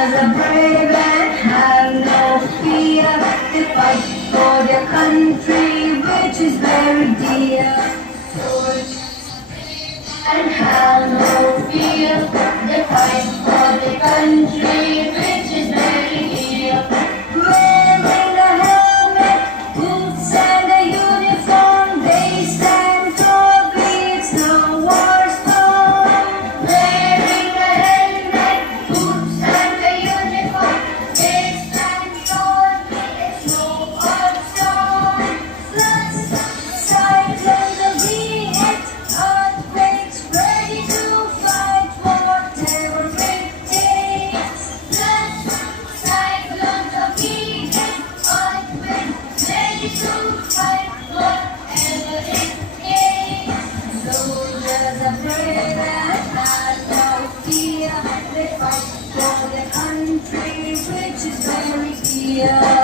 Soldiers are brave and have no fear. They fight for their country, which is very dear. Soldiers are brave and have no fear. They fight for their country, which is very dear. Wearing a helmet, boots and a uniform, they stand for beats, no war storm. Wearing a helmet, boots and a uniform, they stand for beats, no war storm. Floods, cyclones of the earth, earthquakes ready to fight whatever it takes. Floods, cyclones of the earth, earthquakes ready to fight whatever it takes. Soldiers are brave and have no fear. They fight for their country, which is very dear.